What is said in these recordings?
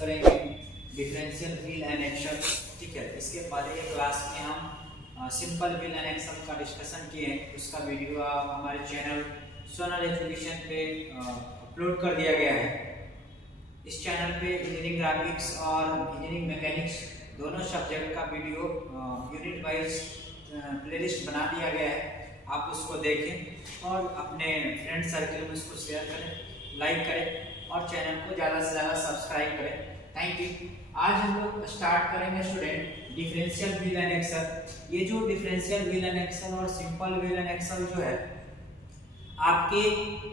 करेंगे differential wheel and axle. ठीक है, इसके पहले क्लास में हम सिंपल व्हील एंड एक्सल का डिस्कशन किए हैं, उसका वीडियो हमारे चैनल सोनल एजुकेशन पे अपलोड कर दिया गया है। इस चैनल पे इंजीनियरिंग ग्राफिक्स और इंजीनियरिंग मैकेनिक्स दोनों सब्जेक्ट का वीडियो यूनिट वाइज प्लेलिस्ट बना दिया गया है, आप उसको देखें और अपने फ्रेंड सर्कल में उसको शेयर करें, लाइक करें और चैनल को ज़्यादा से ज़्यादा सब्सक्राइब करें। Thank you. आज हम लोग स्टार्ट करेंगे student differential wheel and axle. ये जो डिफरेंशियल व्हील एंड एक्सल और सिंपल व्हील एंड एक्सल जो है आपके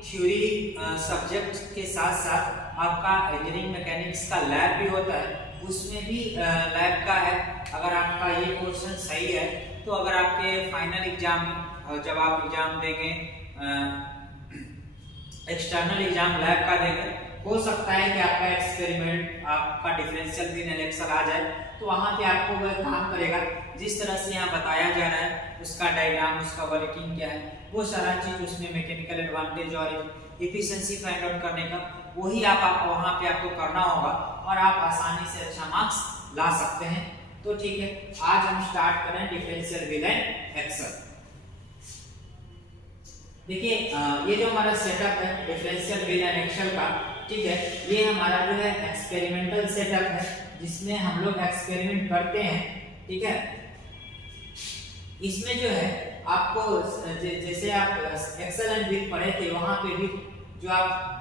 थ्योरी सब्जेक्ट के साथ साथ आपका इंजीनियरिंग मैकेनिक्स का लैब भी होता है, उसमें भी लैब का है। अगर आपका ये पोर्शन सही है तो अगर आपके फाइनल एग्जाम जब आप एग्जाम देंगे एक्सटर्नल एग्जाम लैब का देंगे, हो सकता है कि आपका एक्सपेरिमेंट आपका डिफरेंशियल व्हील एंड एक्सल आ जाए, तो वहां पे आपको वह काम करेगा जिस तरह से यहाँ बताया जा रहा है, उसका डायग्राम, उसका वर्किंग क्या है, वो सारा चीज उसमें मैकेनिकल एडवांटेज और एफिशिएंसी फाइंड आउट करने का वही आप वहां पे आपको करना होगा और आप आसानी से अच्छा मार्क्स ला सकते हैं। तो ठीक है, आज हम स्टार्ट करें डिफरेंशियल व्हील एंड एक्सल। देखिए ये जो हमारा सेटअप है डिफरेंशियल व्हील एंड एक्सल का, ठीक है, ये हमारा जो है एक्सपेरिमेंटल सेटअप है जिसमें हम लोग एक्सपेरिमेंट करते हैं। ठीक है, इसमें जो है आपको जैसे आप एक्सल एंड व्हील पढ़े थे, वहां पे भी जो आप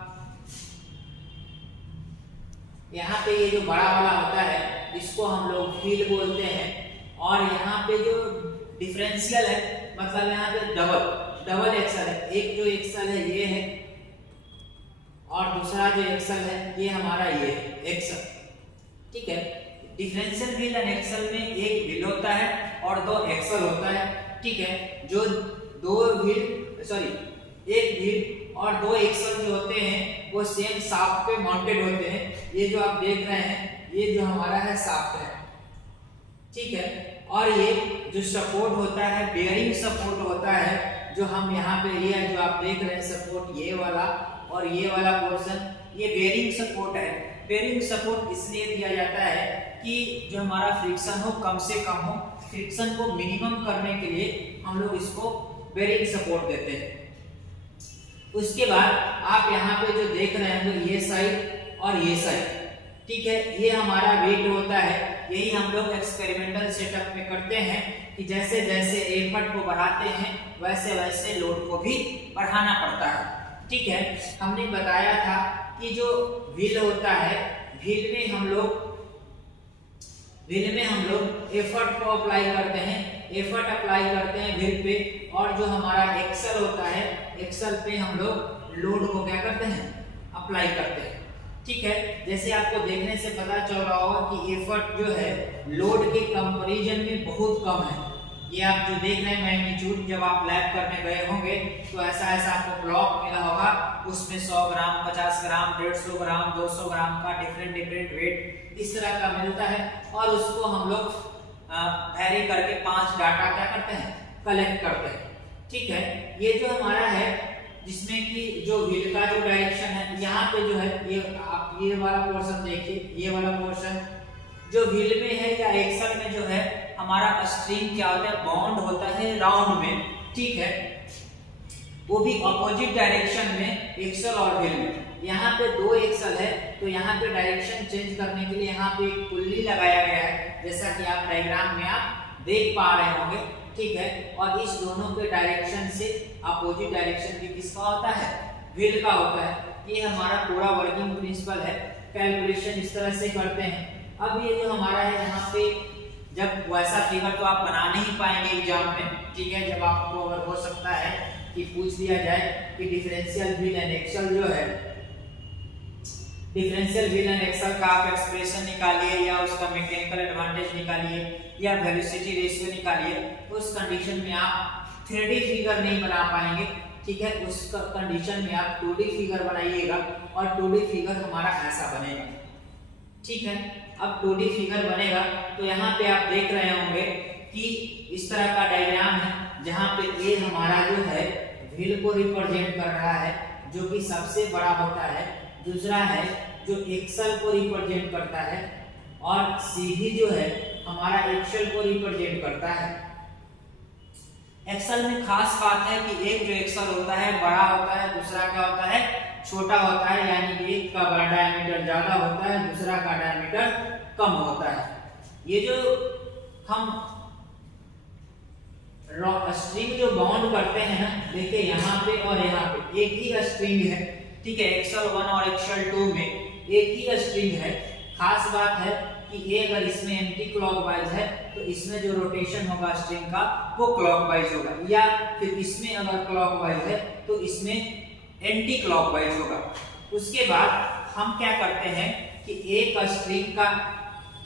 यहाँ पे ये जो बड़ा वाला होता है इसको हम लोग व्हील बोलते हैं, और यहाँ पे जो डिफरेंशियल है मतलब यहाँ पे डबल एक्सल है। एक जो एक्सल है ये है और दूसरा जो एक्सल है ये हमारा ये एक्सल। ठीक है, डिफरेंशियल व्हील एंड एक्सल में एक व्हील होता है और दो एक्सल होता है। ठीक है, जो एक व्हील और दो एक्सल जो होते हैं वो सेम शाफ्ट पे माउंटेड होते हैं। ये जो आप देख रहे हैं ये जो हमारा है शाफ्ट है। ठीक है, और ये जो सपोर्ट होता है बेयरिंग सपोर्ट होता है, जो हम यहाँ पे ये जो आप देख रहे हैं सपोर्ट, ये वाला और ये वाला पोर्शन ये बेयरिंग सपोर्ट है। बेयरिंग सपोर्ट इसलिए दिया जाता है कि जो हमारा फ्रिक्शन हो कम से कम हो, फ्रिक्शन को मिनिमम करने के लिए हम लोग इसको बेयरिंग सपोर्ट देते हैं। उसके बाद आप यहाँ पे जो देख रहे हैं ये साइड और ये साइड, ठीक है, ये हमारा वेट होता है। यही हम लोग एक्सपेरिमेंटल सेटअप में करते हैं कि जैसे जैसे एफर्ट को बढ़ाते हैं वैसे वैसे लोड को भी बढ़ाना पड़ता है। ठीक है, हमने बताया था कि जो व्हील होता है व्हील में हम लोग एफर्ट को अप्लाई करते हैं, एफर्ट अप्लाई करते हैं व्हील पे, और जो हमारा एक्सल होता है एक्सल पे हम लोग लोड को क्या करते हैं अप्लाई करते हैं। ठीक है, जैसे आपको देखने से पता चल रहा होगा कि एफर्ट जो है लोड के कंपैरिजन में बहुत कम है। ये आप जो देख रहे हैं मैग्नीट्यूड, जब आप लैब करने गए होंगे तो ऐसा आपको ब्लॉक मिला होगा, उसमें 100 ग्राम 50 ग्राम 150 ग्राम 200 ग्राम का डिफरेंट वेट इस तरह का मिलता है, और उसको हम लोग वेरी करके 5 डाटा क्या करते हैं कलेक्ट करते हैं। ठीक है, ये जो हमारा है जिसमें कि जो व्हील का जो डायरेक्शन है यहाँ पे जो है ये आप ये वाला पोर्शन देखिए, ये वाला पोर्शन जो व्हील में है या एक्सल में जो है हमारा स्ट्रिंग क्या होता है बाउंड होता है राउंड में। ठीक है, वो भी अपोजिट डायरेक्शन में एक्सल और व्हील में। यहाँ पे दो एक्सल है तो यहाँ पे डायरेक्शन चेंज करने के लिए यहाँ पे एक पुल्ली लगाया गया है, जैसा कि आप डायग्राम में आप देख पा रहे होंगे। ठीक है, और इस दोनों के डायरेक्शन से अपोजिट डायरेक्शन भी किसका होता है व्हील का होता है। ये हमारा पूरा वर्किंग प्रिंसिपल है, कैलकुलेशन इस तरह से करते हैं। अब ये जो हमारा है यहाँ पे जब वैसा फिगर तो आप बना नहीं पाएंगे एग्जाम में। ठीक है, जब आपको अगर हो सकता है कि पूछ दिया जाए कि डिफरेंशियल व्हील एंड एक्सल जो है डिफरेंशियल व्हील एंड एक्सल का आप एक्सप्रेशन निकालिए या उसका मैकेनिकल एडवांटेज निकालिए या वेलोसिटी रेशियो निकालिए, तो उस कंडीशन में आप 3D फिगर नहीं बना पाएंगे। ठीक है, उस कंडीशन में आप 2D फिगर बनाइएगा और 2D फिगर हमारा ऐसा बनेगा। ठीक है, अब 2D फिगर बनेगा तो यहाँ पे आप देख रहे होंगे कि इस तरह का डायग्राम है जहाँ पे ये हमारा जो है व्हील को रिप्रेजेंट कर रहा है जो कि सबसे बड़ा होता है, दूसरा है जो एक्सल को रिप्रेजेंट करता है और सीधी जो है हमारा एक्सल को रिप्रेजेंट करता है। एक्सल में खास बात है कि एक जो एक्सल होता है बड़ा होता है, दूसरा क्या होता है छोटा होता है, यानी कि एक का डायमीटर ज्यादा होता है, दूसरा का डायमीटर कम होता है। ये जो हम स्ट्रिंग जो बाउंड करते हैं ना, देखिए यहाँ पे और यहाँ पे एक ही स्ट्रिंग है, ठीक है, एक्सल 1 और एक्सल 2 में एक ही स्ट्रिंग है। खास बात है कि ये अगर इसमें एंटी क्लॉकवाइज है तो इसमें जो रोटेशन होगा स्ट्रिंग का वो क्लॉकवाइज होगा, या फिर इसमें अगर क्लॉकवाइज है तो इसमें एंटी क्लॉकवाइज होगा। उसके बाद हम क्या करते हैं कि एक स्ट्रिंग का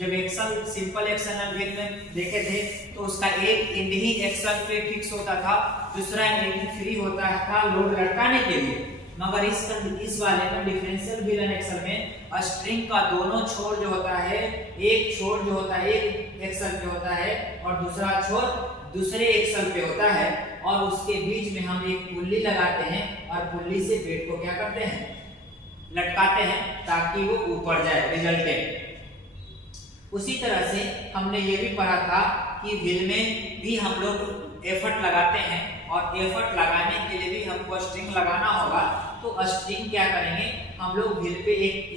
जब एक्सल सिंपल एक्सल में देखे थे तो उसका एक एंड ही एक्सल पे फिक्स होता था, दूसरा एंड फ्री होता था लोड लटकाने के लिए। मगर इस वाले में डिफरेंशियल व्हील एक्सल में स्ट्रिंग का दोनों छोर जो होता है, एक छोर जो होता है एक एक्सल पे होता है और दूसरा छोर दूसरे एक्सल पे होता है, और उसके बीच में हम एक पुल्ली लगाते हैं और पुल्ली से बेड को क्या करते हैं लटकाते हैं ताकि वो ऊपर जाए रिजल्टेंट। उसी तरह से हमने ये भी पढ़ा था कि व्हील में भी हम लोग एफर्ट लगाते हैं और एफर्ट लगाने के लिए भी हमको स्ट्रिंग लगाना होगा। तो स्ट्रिंग क्या करेंगे हम लोग व्हील पे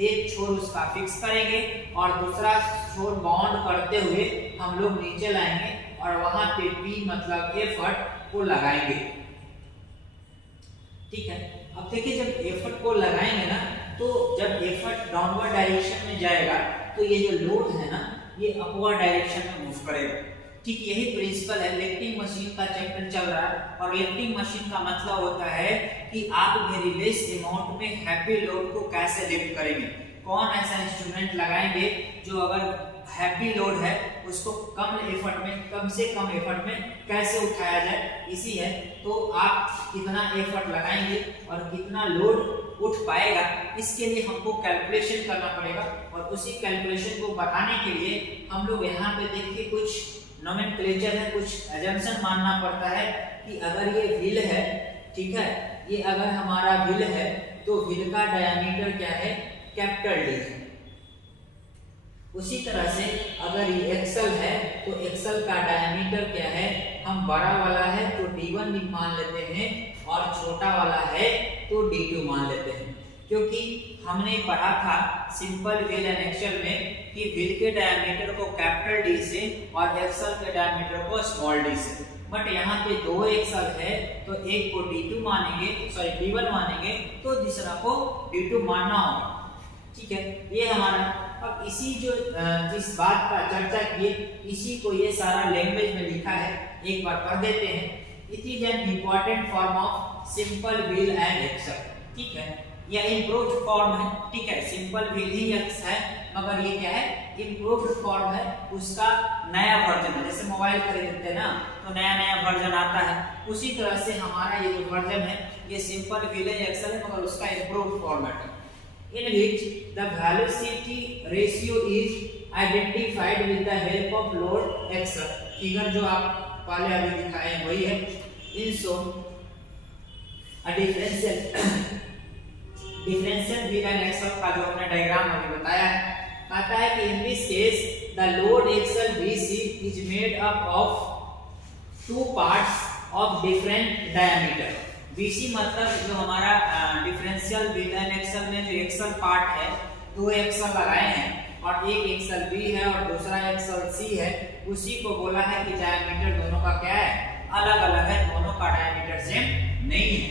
एक छोर उसका फिक्स करेंगे और दूसरा छोर बाउंड करते हुए हम लोग नीचे लाएंगे और वहां पे पी मतलब एफर्ट को लगाएंगे, ठीक है। अब देखिए जब एफर्ट को लगाएंगे ना तो जब एफर्ट डाउनवर्ड डायरेक्शन में जाएगा तो ये जो लोड है ना ये अपवर्ड डायरेक्शन में मूव करेगा। ठीक यही प्रिंसिपल है, लिफ्टिंग मशीन का चैप्टर चल रहा है और लिफ्टिंग मशीन का मतलब होता है कि आप वेरी लेस अमाउंट में हैवी लोड को कैसे लिफ्ट करेंगे, कौन ऐसा इंस्ट्रूमेंट लगाएंगे जो अगर हैवी लोड है उसको कम से कम एफर्ट में कैसे उठाया जाए, इसी है। तो आप कितना एफर्ट लगाएंगे और कितना लोड उठ पाएगा, इसके लिए हमको कैलकुलेशन करना पड़ेगा। और उसी कैलकुलेशन को बढ़ाने के लिए हम लोग यहाँ पे देखिए कुछ नोमेनक्लेचर है, कुछ अजम्पशन मानना पड़ता है कि अगर ये व्हील है, ठीक है, ये अगर हमारा व्हील है तो व्हील का डायमीटर क्या है कैपिटल डी है। उसी तरह से अगर ये एक्सल है तो एक्सल का डायमीटर क्या है, हम बड़ा वाला है तो D1 मान लेते हैं और छोटा वाला है तो D2 मान लेते हैं, क्योंकि हमने पढ़ा था सिंपल व्हील एंड एक्सल में कि व्हील के डायमीटर को कैपिटल डी से और एक्सल के डायमीटर को स्मॉल डी से। बट यहाँ पे दो एक्सल है तो एक को D1 मानेंगे तो दूसरा को D2 मानना होगा, ठीक है। ये हमारा अब इसी जो जिस बात का चर्चा किए इसी को ये सारा लैंग्वेज में लिखा है, एक बार पढ़ देते हैं। It is an important form of simple wheel and axle, ठीक है, या इम्प्रूव्ड फॉर्म है, ठीक है। सिंपल व्हील ही है मगर ये क्या है इम्प्रूव्ड फॉर्म है, उसका नया वर्जन है। जैसे मोबाइल खरीदते हैं ना तो नया वर्जन आता है, उसी तरह से हमारा ये जो वर्जन है ये सिंपल व्हील एंड एक्सल है मगर उसका इम्प्रूव्ड फॉर्मेट है, in which the velocity ratio is identified with the help of load axle. Figure जो आप पहले अभी दिखाए हैं वही है। In so differential wheel and axle का जो हमने डायग्राम अभी बताया है, कहता है कि in this case the load axle BC is made up of two parts of different diameter। BC मतलब जो हमारा डिफरेंशियल व्हील एंड एक्सल में जो एक्सल पार्ट है, दो एक्सल लगाए हैं और एक एक्सल B है और दूसरा एक्सल C है, उसी को बोला है कि डायमीटर दोनों का क्या है अलग अलग है, दोनों का डायमीटर सेम नहीं है।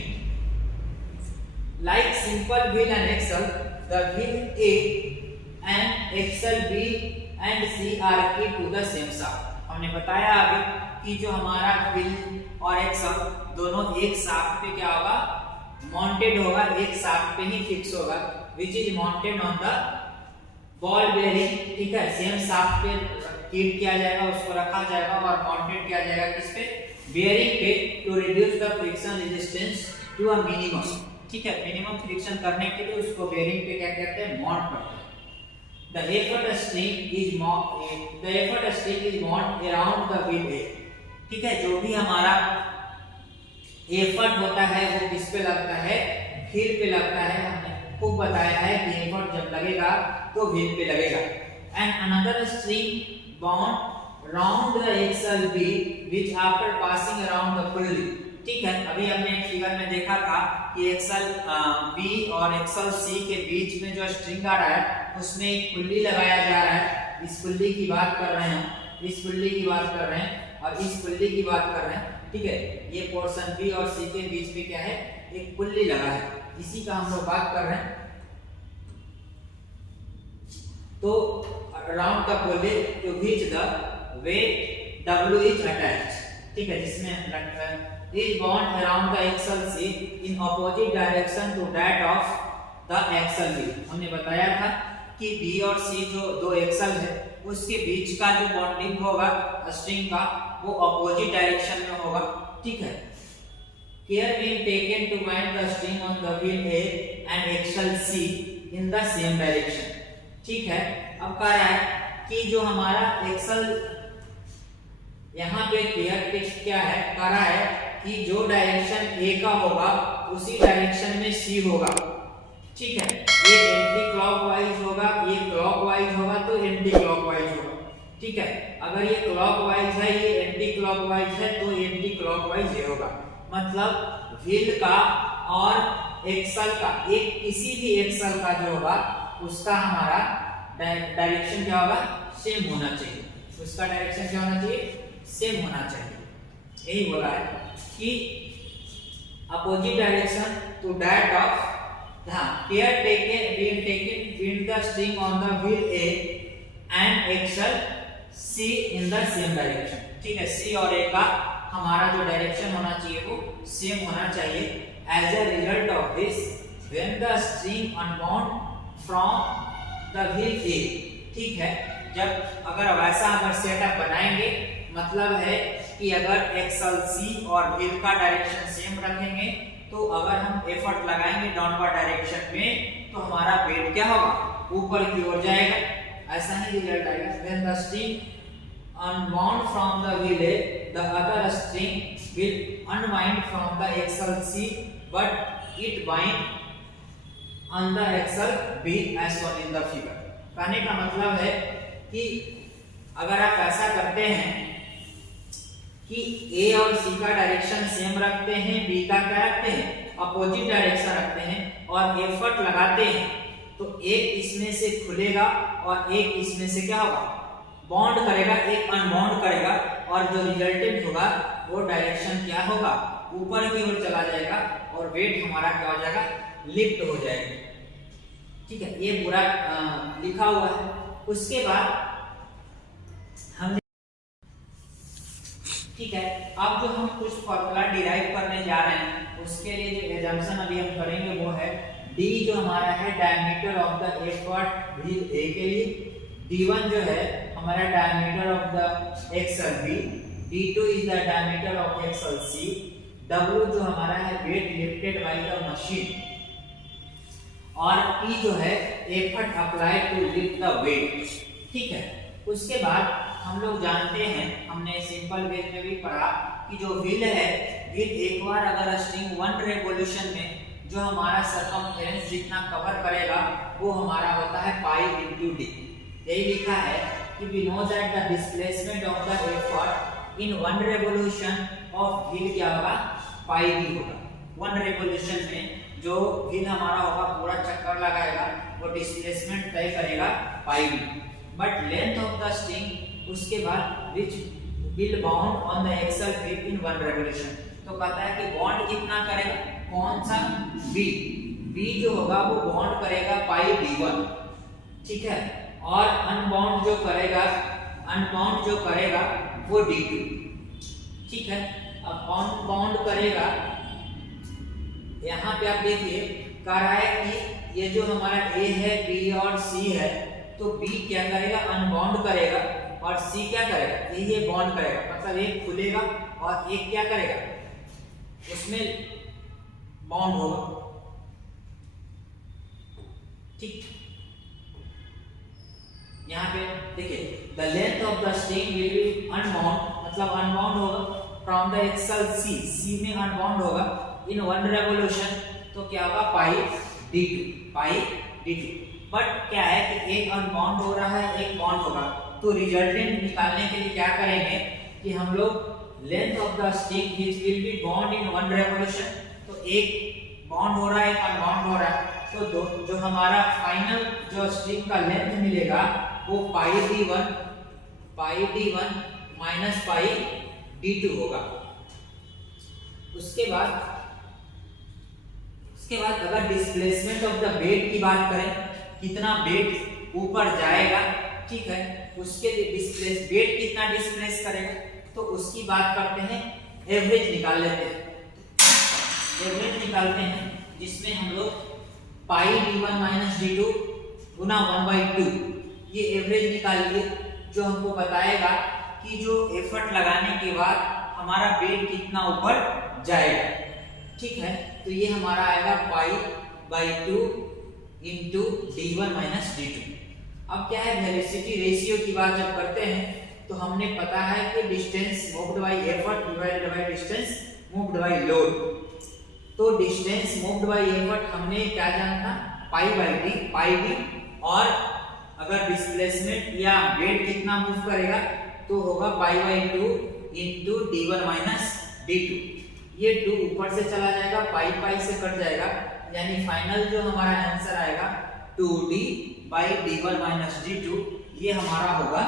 Like simple wheel and axle the wheel A and axle B and C are keep to the same shaft. हमने बताया अभी कि जो हमारा व्हील और एक्सल दोनों एक शाफ्ट पे क्या होगा माउंटेड होगा, एक शाफ्ट पे ही फिक्स होगा, which is mounted on the ball bearing, ठीक है। सेम शाफ्ट पे फीड किया जाएगा, उसको रखा जाएगा और माउंटेड किया जाएगा किस पे बेयरिंग पे, to reduce the friction resistance to a minimum, ठीक है। मिनिमम फ्रिक्शन करने के लिए उसको बेयरिंग पे क्या कहते हैं माउंट करते हैं। The effort string is mounted around the wheel A, ठीक है। जो भी हमारा एफर्ट होता है वो किस पे लगता है व्हील पे लगता है। हमने खूब बताया है कि एफर्ट जब लगेगा तो व्हील पे लगेगा। And another string bound round the axle B which after passing around the pulley. ठीक है, अभी हमने एक फिगर में देखा था कि एक्सल बी और एक्सल सी के बीच में जो स्ट्रिंग आ रहा है उसमें एक पुल्ली लगाया जा रहा है। इस पुल्ली की बात कर रहे हैं, इस पुल्ली की बात कर रहे हैं और इस पुल्ली की बात कर रहे हैं। ठीक है, ये पोर्शन बी और सी के बीच में क्या है, एक पुल्ली लगा है, इसी का हम लोग बात कर रहे हैं। तो round the pulley to which the weight W is attached. ठीक है, जिसमें is bound around the axle C in opposite direction to that of the axle B। हमने बताया था कि B और C जो दो एक्सल है उसके बीच का जो बॉन्डिंग होगा स्ट्रिंग का वो अपोजिट डायरेक्शन में होगा। ठीक है, care being taken to bind the string on the wheel A and axle C in the same direction। ठीक है, अब कह रहा है कि जो हमारा एक्सल यहाँ पे केयर पे क्या है, कह रहा है कि जो डायरेक्शन A का होगा उसी डायरेक्शन में C होगा। ठीक है, ये एंटी क्लॉकवाइज होगा, ये क्लॉकवाइज होगा तो एंटी क्लॉकवाइज होगा। ठीक है, अगर ये क्लॉकवाइज है, ये एंटी क्लॉकवाइज है तो एंटी क्लॉकवाइज ये होगा। मतलब व्हील का और एक्सल का, एक किसी भी एक्सल का जो होगा उसका हमारा डायरेक्शन क्या होगा, सेम होना चाहिए। उसका डायरेक्शन क्या होना चाहिए, सेम होना चाहिए। यही बोला है कि opposite direction to that of care being taken bind the string on the wheel A and axle C in the same direction। ठीक है, C और A का हमारा जो डायरेक्शन होना चाहिए वो सेम होना चाहिए। as a result of this when the string unbound from the wheel A। ठीक है, जब अगर सेटअप बनाएंगे मतलब है कि अगर एक्सल C और व्हील का डायरेक्शन सेम रखेंगे तो अगर हम एफर्ट लगाएंगे डाउनवर्ड डायरेक्शन में तो हमारा वेट क्या होगा, ऊपर की ओर जाएगा। ऐसा ही रिजल्ट आएगा। when the string unwound from the wheel A the other string will unwind from the axle C but it bind on the axle B as shown in the figure। कहने का मतलब है कि अगर आप ऐसा करते हैं कि A और C का डायरेक्शन सेम रखते हैं, B का क्या रखते हैं, अपोजिट डायरेक्शन रखते हैं और एफर्ट लगाते हैं तो एक इसमें से खुलेगा और एक इसमें से क्या होगा, बॉन्ड करेगा, एक अनबॉन्ड करेगा और जो रिजल्टेंट होगा वो डायरेक्शन क्या होगा, ऊपर की ओर चला जाएगा और वेट हमारा क्या हो जाएगा, लिफ्ट हो जाएगा। ठीक है, ये पूरा लिखा हुआ है। उसके बाद हम ठीक है, अब जो हम कुछ फॉर्मूला डिराइव करने जा रहे हैं उसके लिए जो एजम्पशन अभी हम करेंगे वो है D जो हमारा है diameter of the effort wheel A के लिए, D1 जो है हमारा diameter of the axle B, D2 is the diameter of axle C, W जो हमारा है weight lifted by the machine और P जो है effort applied to lift the weight. ठीक है, उसके बाद हम लोग जानते हैं, हमने सिंपल वेज में भी पढ़ा कि जो व्हील है, व्हील एक बार अगर स्ट्रिंग 1 रेवोल्यूशन में जो हमारा सरकमफेरेंस जितना कवर करेगा वो हमारा होता है पाई इनटू डी। यही लिखा है कि we know that the displacement of the effort in 1 revolution of wheel क्या होगा, पाई डी होगा। 1 रेवोल्यूशन में जो व्हील हमारा होगा पूरा चक्कर लगाएगा वो डिस्प्लेसमेंट तय करेगा pi D. But length of the string उसके बाद which will bound on the axle wheel in 1 revolution. तो कहता है कि बॉन्ड कितना करेगा, कौन सा, बी। बी जो होगा वो बॉन्ड करेगा पाई d1। ठीक है, और अनबाउंड जो करेगा वो d2। ठीक है, अब अनबाउंड करेगा, यहाँ पे आप देखिए कह रहा है कि ये जो हमारा A है, B और C है, तो B क्या करेगा, अनबाउंड करेगा और C क्या करेगा, ये बॉन्ड करेगा। मतलब एक खुलेगा और एक क्या करेगा, उसमें बाउंड होगा। ठीक, यहाँ पे देखिए the length of the string will be unbound, मतलब अनबाउंड होगा from the axle C, C में अनबाउंड होगा इन 1 रेवोल्यूशन। तो क्या होगा, पाई d2 पाई d2। बट क्या है कि एक अनबाउंड हो रहा है, एक बाउंड होगा, तो रिजल्टेंट निकालने के लिए क्या करेंगे कि हम लोग length of the string which will be bound in one revolution, तो एक बाउंड हो रहा है, एक अनबाउंड हो रहा है, तो जो हमारा फाइनल जो स्ट्रिंग का लेंथ मिलेगा वो पाई d1 माइनस पाई d2 होगा। उसके बाद अगर डिस्प्लेसमेंट ऑफ द बेड की बात करें, कितना बेड ऊपर जाएगा, ठीक है, उसके लिए बेड कितना डिस्प्लेस करेगा, तो उसकी बात करते हैं, एवरेज निकाल लेते हैं। एवरेज निकालते हैं जिसमें हम लोग पाई d1 माइनस d2 गुना 1/2 ये एवरेज निकालिए, जो हमको बताएगा कि जो एफर्ट लगाने के बाद हमारा बेड कितना ऊपर जाएगा, ठीक है। तो ये हमारा आएगा पाई/2 इंटू d1 माइनस d2। अब क्या है, वेलोसिटी रेशियो की बात जब करते हैं तो हमने पता है कि distance moved by effort divided by distance moved by load. तो डिस्टेंस मूव्ड बाय एफर्ट हमने क्या जानना, पाई d, और अगर डिस्प्लेसमेंट या वेट कितना मूव करेगा तो होगा पाई/2 इंटू d1 माइनस d2। ये 2 ऊपर से चला जाएगा, पाई से कट जाएगा, यानी फाइनल जो हमारा आंसर आएगा 2d by d1 minus d2, ये हमारा होगा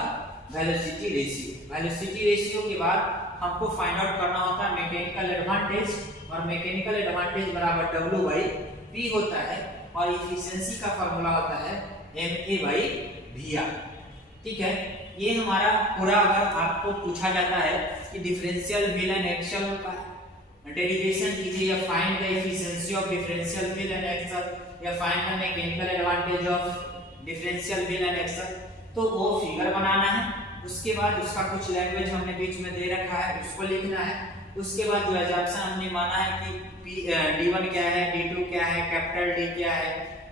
वेलोसिटी रेशियो। वेलोसिटी रेशियो के बाद हमको फाइंड आउट करना होता है मैकेनिकल एडवांटेज, और मैकेनिकल एडवांटेज बराबर W/P होता है, और एफिशिएंसी का फार्मूला होता है MA/VR, ठीक है। ये हमारा पूरा, अगर आपको पूछा जाता है कि डिफरेंशियल व्हील एंड एक्सल का डेरिवेशन कीजिए, या find the efficiency of differential wheel and axle, या find the mechanical advantage of differential wheel and axle, तो वो फिगर बनाना है। उसके बाद उसका कुछ लैंग्वेज हमने बीच में दे रखा है, उसको लिखना है। उसके बाद जो एग्जाम्पशन हमने माना है कि d1 क्या है, d2 क्या है, कैपिटल D क्या है,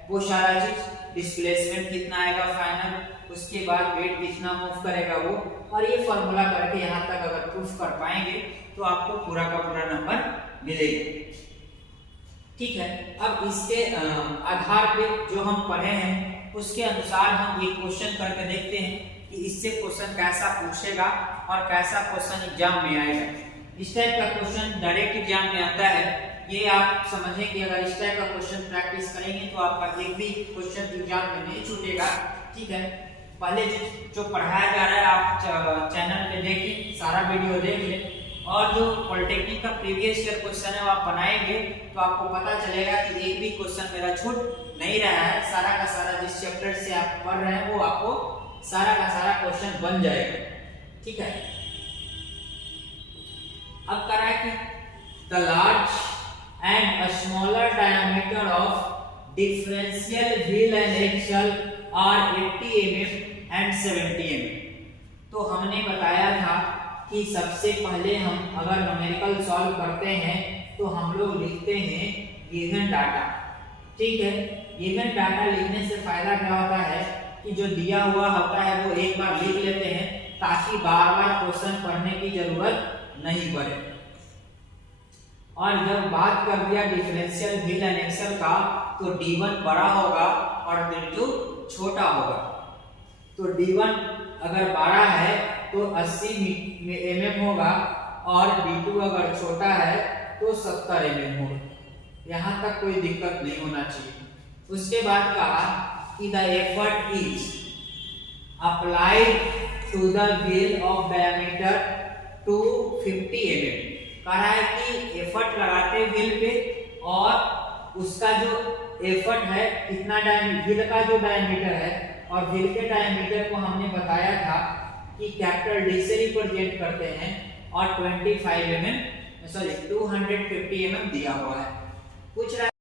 वो सारा चीज, डिस्प्लेसमेंट कितना आएगा फाइनल, उसके बाद वेट कितना मूव करेगा वो, और ये फॉर्मूला करके यहाँ तक अगर प्रूफ कर पाएंगे तो आपको पूरा का पूरा नंबर मिलेगा, ठीक है। अब इसके आधार पे जो हम पढ़े हैं उसके अनुसार हम एक क्वेश्चन करके देखते हैं कि इससे क्वेश्चन कैसा पूछेगा और कैसा क्वेश्चन एग्जाम में आएगा। इस टाइप का क्वेश्चन डायरेक्ट एग्जाम में आता है, ये आप समझें कि अगर इस टाइप का क्वेश्चन प्रैक्टिस करेंगे तो आपका एक भी क्वेश्चन एग्जाम में नहीं छूटेगा, ठीक है। पहले जो पढ़ाया जा रहा है आप चैनल पे देखिए, सारा वीडियो देख लें, और जो पॉलिटेक्निक का प्रीवियस ईयर क्वेश्चन है वो आप बनाएंगे तो आपको पता चलेगा कि एक भी क्वेश्चन मेरा छूट नहीं रहा है। सारा का सारा जिस चैप्टर से आप पढ़ रहे हैं वो आपको सारा का सारा क्वेश्चन बन जाएगा, ठीक है। अब करा है कि the large and smaller diameter of differential wheel and axle are 80 mm and 70 mm। तो हमने बताया था कि सबसे पहले हम अगर न्यूमेरिकल सॉल्व करते हैं तो हम लोग लिखते हैं गिवन डाटा, ठीक है। गिवन डाटा लिखने से फायदा क्या होता है कि जो दिया हुआ होता है वो एक बार लिख लेते हैं ताकि बार-बार क्वेश्चन पढ़ने की जरूरत नहीं पड़े। और जब बात कर दिया डिफरेंशियल व्हील एंड एक्सल का, तो d1 बड़ा होगा और d2 छोटा होगा। तो d1 अगर बड़ा है तो 80 mm होगा, और d2 अगर छोटा है तो 70 mm होगा। यहाँ तक कोई दिक्कत नहीं होना चाहिए। उसके बाद कहा कि the effort is applied to the wheel of diameter 250 mm। कहा है कि एफर्ट लगाते व्हील पे, और उसका जो एफर्ट है कितना, व्हील का जो डायमीटर है, और व्हील के डायमीटर को हमने बताया था कि कैपिटल D से रिप्रेजेंट करते हैं, और 250 mm दिया हुआ है। पूछ रहा है